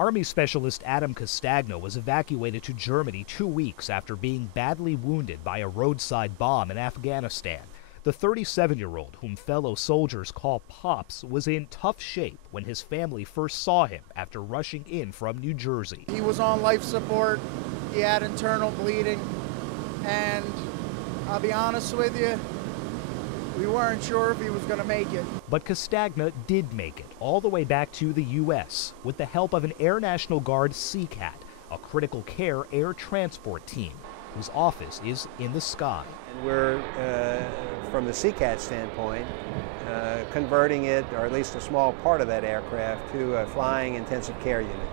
Army Specialist Adam Castagna was evacuated to Germany 2 weeks after being badly wounded by a roadside bomb in Afghanistan. The 37-year-old, whom fellow soldiers call Pops, was in tough shape when his family first saw him after rushing in from New Jersey. He was on life support, he had internal bleeding, and I'll be honest with you, we weren't sure if he was going to make it. But Castagna did make it all the way back to the U.S. with the help of an Air National Guard CCAT, a critical care air transport team, whose office is in the sky. And we're, from the CCAT standpoint, converting it, or at least a small part of that aircraft, to a flying intensive care unit.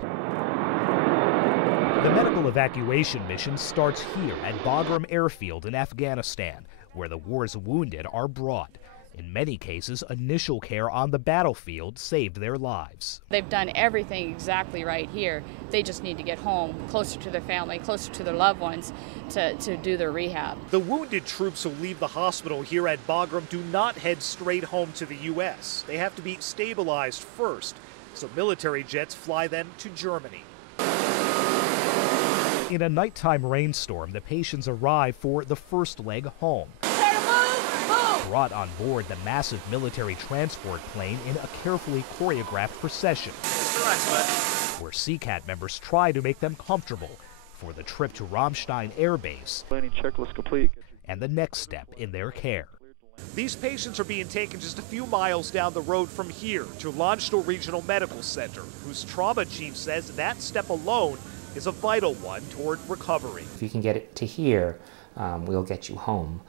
The medical evacuation mission starts here at Bagram Airfield in Afghanistan, where the war's wounded are brought. In many cases, initial care on the battlefield saved their lives. They've done everything exactly right here. They just need to get home, closer to their family, closer to their loved ones, to do their rehab. The wounded troops who leave the hospital here at Bagram do not head straight home to the U.S. They have to be stabilized first, so military jets fly them to Germany. In a nighttime rainstorm, the patients arrive for the first leg home. Brought on board the massive military transport plane in a carefully choreographed procession, where CCAT members try to make them comfortable for the trip to RAMSTEIN Air Base Landing checklist complete. and the next step in their care. These patients are being taken just a few miles down the road from here to LANDSTUHL Regional Medical Center, whose trauma chief says that step alone is a vital one toward recovery. If you can get it to here, we'll get you home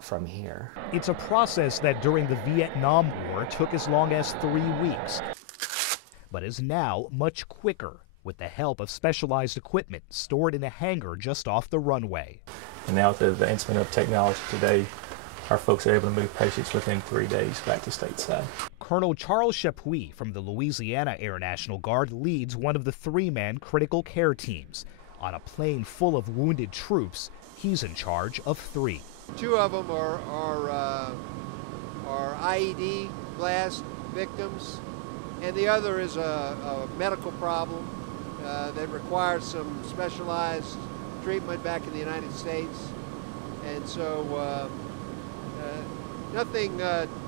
from here. It's a process that during the Vietnam War took as long as 3 weeks, but is now much quicker with the help of specialized equipment stored in a hangar just off the runway. And now with the advancement of technology today, our folks are able to move patients within 3 days back to stateside. Colonel Charles CHAPPUIS from the Louisiana Air National Guard leads one of the 3-man critical care teams. On a plane full of wounded troops, he's in charge of 3. 2 of them are IED blast victims, and the other is a medical problem that requires some specialized treatment back in the United States. And so nothing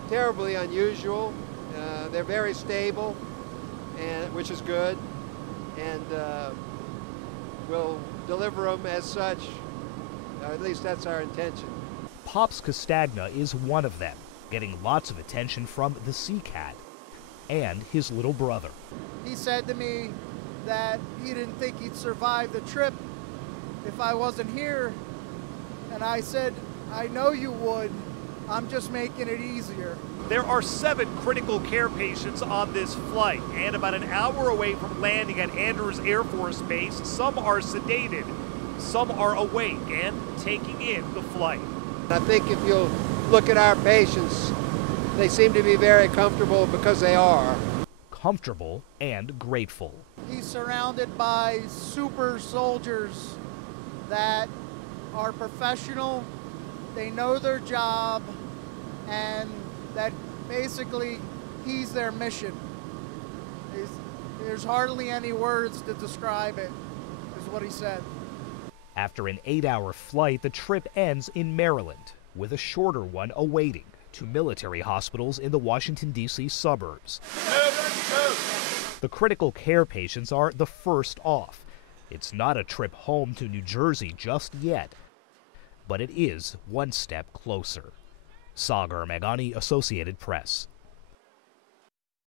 terribly unusual. They're very stable, and which is good, and we'll deliver them as such. At least that's our intention. Pops Castagna is one of them, getting lots of attention from the CCAT and his little brother. He said to me that he didn't think he'd survive the trip if I wasn't here, and I said, I know you would, I'm just making it easier. There are 7 critical care patients on this flight, and about an hour away from landing at Andrews Air Force Base, some are sedated, some are awake and taking in the flight. I think if you'll look at our patients, they seem to be very comfortable because they are. Comfortable and grateful. He's surrounded by super soldiers that are professional, they know their job, and that basically he's their mission. There's hardly any words to describe it, is what he said. After an 8-hour flight, the trip ends in Maryland, with a shorter one awaiting to military hospitals in the Washington, D.C. suburbs. The critical care patients are the first off. It's not a trip home to New Jersey just yet, but it is one step closer. Sagar Meghani, Associated Press.